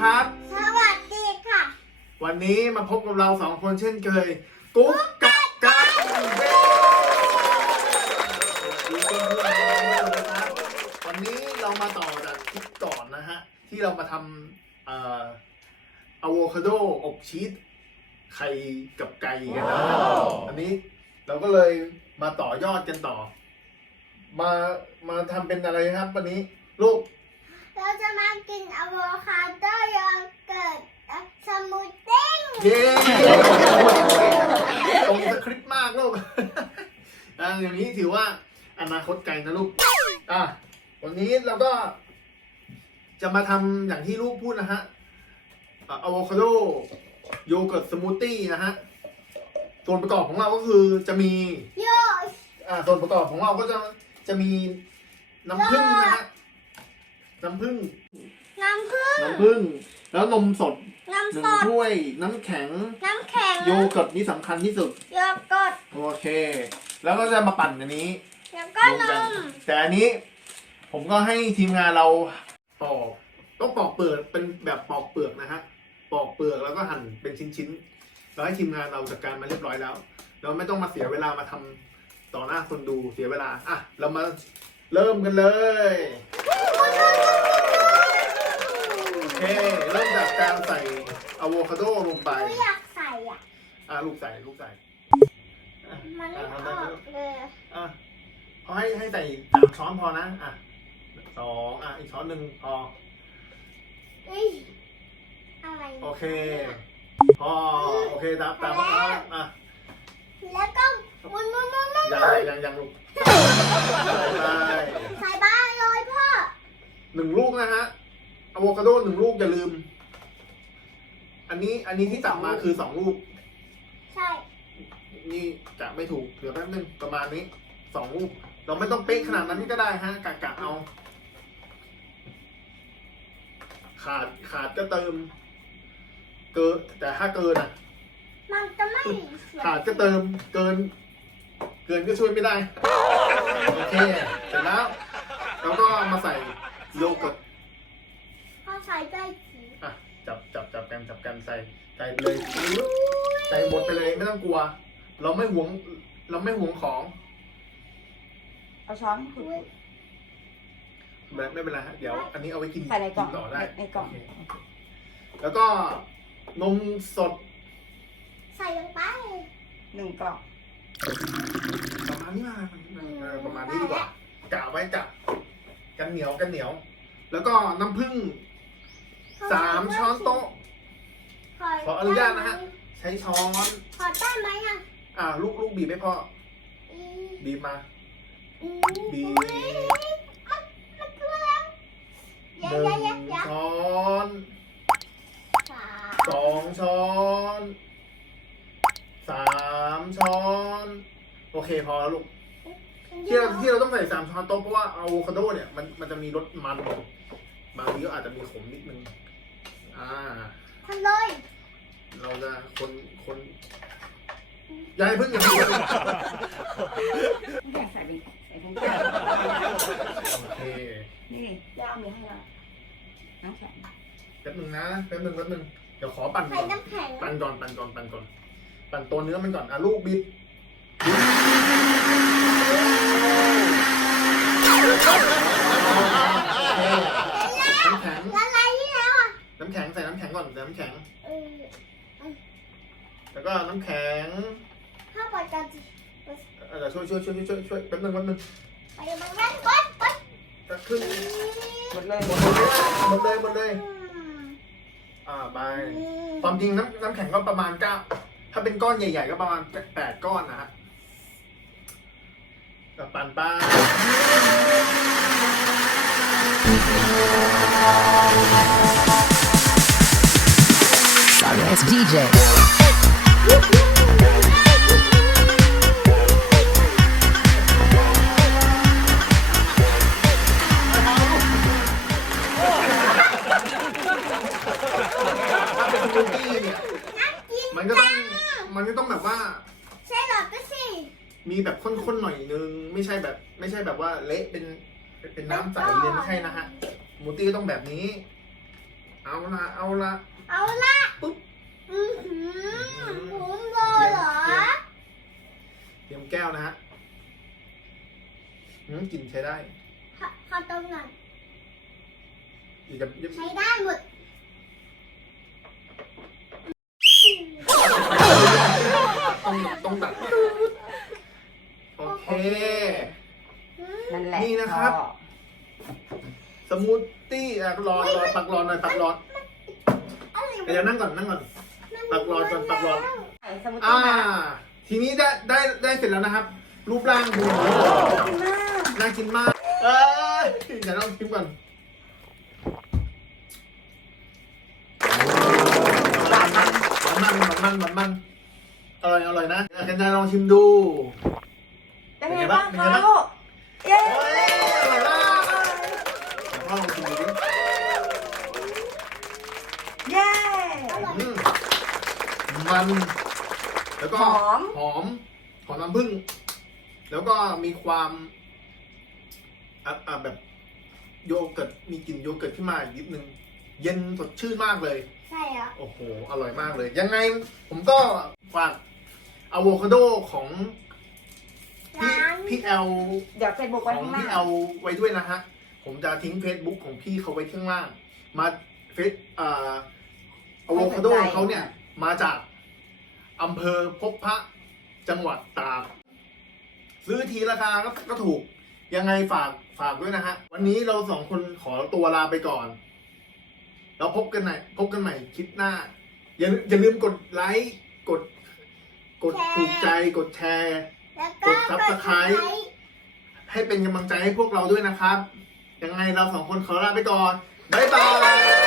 ครับ สวัสดีค่ะ วันนี้มาพบกับเราสองคนเช่นเคย กุ๊กกักกันเย้นะครับวันนี้เรามาต่อจากคลิปก่อนนะฮะ ที่เรามาทำเอ่ออะโวคาโดอบชีสไข่กับไก่กันนะอันนี้เราก็เลยมาต่อยอดกันต่อ มามาทำเป็นอะไรครับ วันนี้ลูกเราจะมากินอะโวคาโดโยเกิร์ตสมูทตี้ เย้ตรงสคริปต์มากลูกอ่าอย่างนี้ถือว่าอนาคตไกลนะลูก อะ วันนี้เราก็ จะมาทำอย่างที่ลูกพูดนะฮะอะโวคาโดโยเกิร์ตสมูทตี้นะฮะ ส่วนประกอบของเราก็คือจะมีอ่าส่วนประกอบของเราก็จะจะมีน้ำผึ้งนะฮะ น้ำผึ้ง น้ำผึ้งน้ำผึ้งแล้วนมสดหน้ำนึ่สงด ถ้วยน้ำแข็ง น้ำแข็งโยเกิร์ตนี่สำคัญที่สุด โยเกิร์ตโอเค แล้วก็จะมาปั่นอันนี้แล้วก็รวมนกันมแต่อันนี้ ผมก็ให้ทีมงานเราปอกต้องปอกเปลือกเป็นแบบปอกเปลือกนะฮะปอกเปลือกแล้วก็หั่นเป็นชิ้นๆแล้วให้ทีมงานเราจัดการมาเรียบร้อยแล้ว เราไม่ต้องมาเสียเวลามาทำต่อหน้าคนดูเสียเวลาอะเรามาเริ่มกันเลยโอ เคเริ่มจากการใส่อะโวคาโดลงไปหนูอยากใส่อะ อะลูกใส่ลูกใส่อะมันไม่อะอทำได้อไหมกเลย อะเขาให้ให้ใส่สามช้อนพอนะ อะสองอะอีกช้อนหนึ่งพอ เอ้ยอะไรโอเค พอ โอเคตามตามพอแล้วอะแล้วก็มุนมุนมุนมุนยังยังยังลูกใส่ไปใส่บ้านเลยพ่อหนึ่งลูกนะฮะ อะโวคาโดหนึ่งลูกอย่าลืม อันนี้อันนี้ที่ตักมาคือสองลูก ใช่ นี่กะไม่ถูกเดี๋ยวแป๊บนึงประมาณนี้สองลูก เราไม่ต้องเป๊ะขนาดนั้นก็ได้ฮะกะกะเอา ขาดขาดก็เติม เกินแต่ถ้าเกินอะ มันจะไม่สวยขาดก็เติมเกิน เกินก็ช่วยไม่ได้ โอเค เสร็จแล้วเราก็มาใส่โยเกิร์ต พ่อใส่ได้สีอะจับจับจับกันจับกันใส่ใส่เลยใส่หมดไปเลยไม่ต้องกลัว เราไม่หวง เราไม่หวงของเอาช้อนขุดอุ๊ยไม่ไม่เป็นไรฮะเดี๋ยว อันนี้เอาไว้กินใส่ในกล่องต่อได้ในกล่องโเคแล้วก็นมสดใส่ลงไปหนึ่งกล่องประมาณนี้มาเออประมาณนี้ดีกว่ากะไว้กะกันเหนียวกันเหนียว แล้วก็น้ำผึ้ง สามช้อนโต๊ะ ขออนุญาตนะฮะ ใช้ช้อน ขอได้ไหมอะอ่าลูกลูกบีบให้พ่ออืมบีบมาอืมบีบอุ๊ยมันมันตัวแล้วหยะนึ่ยะยะงยะช้อนสามสองช้อนสามช้อน โอเคพอแล้วลูกที่เราที่เราต้องใส่สามช้อนโต๊ะเพราะว่าอะโวคาโดเนี่ยมันมันจะมีรสมัน บางทีก็อาจจะมีขมนิดนึง อ่าคนเลยเราจะคนคนอย่าให้เพิ่งอย่าเพิ่งน้ำแข็งใส่ไปใส่ถุงแข็งโอเคนี่ย่ามีให้ละน้ำแข็งแป๊บนึงนะแป๊บนึงแป๊บนึงเดี๋ยวขอปั่นใส่ก่อนน้ำแข็งปั่นก่อนปั่นก่อนปั่นก่อนปั่นตัวเนื้อมันก่อนอะลูกบิดน้ำแข็ง ละลายที่แล้วอะ น้ำแข็งใส่น้ำแข็งก่อนใส่น้ำแข็ง เออ แล้ว ก็น้ำแข็ง ถ้าปล่อยกันสิเออเดี๋ยวช่วยช่วยช่วยช่วยช่วยแป๊บนึงแป๊บนึงไปมันแม่นไปไปจะขึ้นหมดเลยหมดเลยหมดเลยหมดเลยอืมอ่าไปอืมความจริงน้ำน้ำแข็งก็ประมาณเก้าถ้าเป็นก้อนใหญ่ ๆ ก็ประมาณแปดก้อนนะฮะกับปั่นไป้า It's DJ. ถ้าเป็ สมูทตี้เนี่ยน่ากินมันก็ต้องมันก็ต้องแบบว่า ใช่หรอก็สิมีแบบข้นๆหน่อยนึง ไม่ใช่แบบ ไม่ใช่แบบว่าเละเป็นเป็นน้ำใสเลยไม่ใช่นะฮะสมูทตี้ก็ต้องแบบนี้ เอาละเอาละเอาละปุ๊บอือหือผมโดนเหรอเตรียมแก้วนะฮะอืมกลิ่นใช้ได้ขอขอตรงหน่อยเดี๋ยวจะจะใช้ได้หมด ครับพ่อสมูทตี้อะรอรอปักรอนหน่อยปักรอนอะไรเดี๋ยวนั่งก่อนนั่งก่อน ปักรอนก่อนปักรอนใส่สมุดอ่า มาทีนี้ได้ได้ได้เสร็จแล้วนะครับ รูปร่างดูมากน่ากินมากเอ้ยเดี๋ยวลองชิมก่อนหวานมันหวานมันหวานมันหวานมันอร่อยอร่อยนะเดี๋ยวกันจะลองชิมดู เป็นไงบ้างเป็นคะไงบ้างลูกเย้ เฮ้ยอร่อยมากเดี๋ยวพ่อลองชิมดูดิ เย้ อืม มัน แล้วก็หอม หอมหอมน้ำผึ้งแล้วก็มีความอะอะแบบ โยเกิร์ตมีกลิ่นโยเกิร์ตขึ้นมาอีกนิดนึง เย็นสดชื่นมากเลย ใช่เหรอโอ้โห อร่อยมากเลย ยังไงผมก็ฝากอะโวคาโดของพี่ร้าน พี่แอล เดี๋ยวเฟซบุ๊กขไว้องข้างหพี่น้าแอลไว้ด้วยนะฮะ ผมจะทิ้ง Facebook ของพี่เขาไว้ข้างล่าง มาเฟซอ่าอะโวคาโดเขาเนี่ย มาจาก อำเภอพบพระจังหวัดตากซื้อทีราคาก็ก็ถูก ยังไงฝากฝากด้วยนะฮะ วันนี้เราสองคนขอตัวลาไปก่อน เราพบกันใหม่พบกันใหม่คลิปหน้า อย่าอย่าลืมกดไลค์กด กดถูกใจกดแชร์ แล้วก็กด Subscribe ให้เป็นกำลังใจให้พวกเราด้วยนะครับ ยังไงเราสองคนขอลาไปก่อน บ๊ายบาย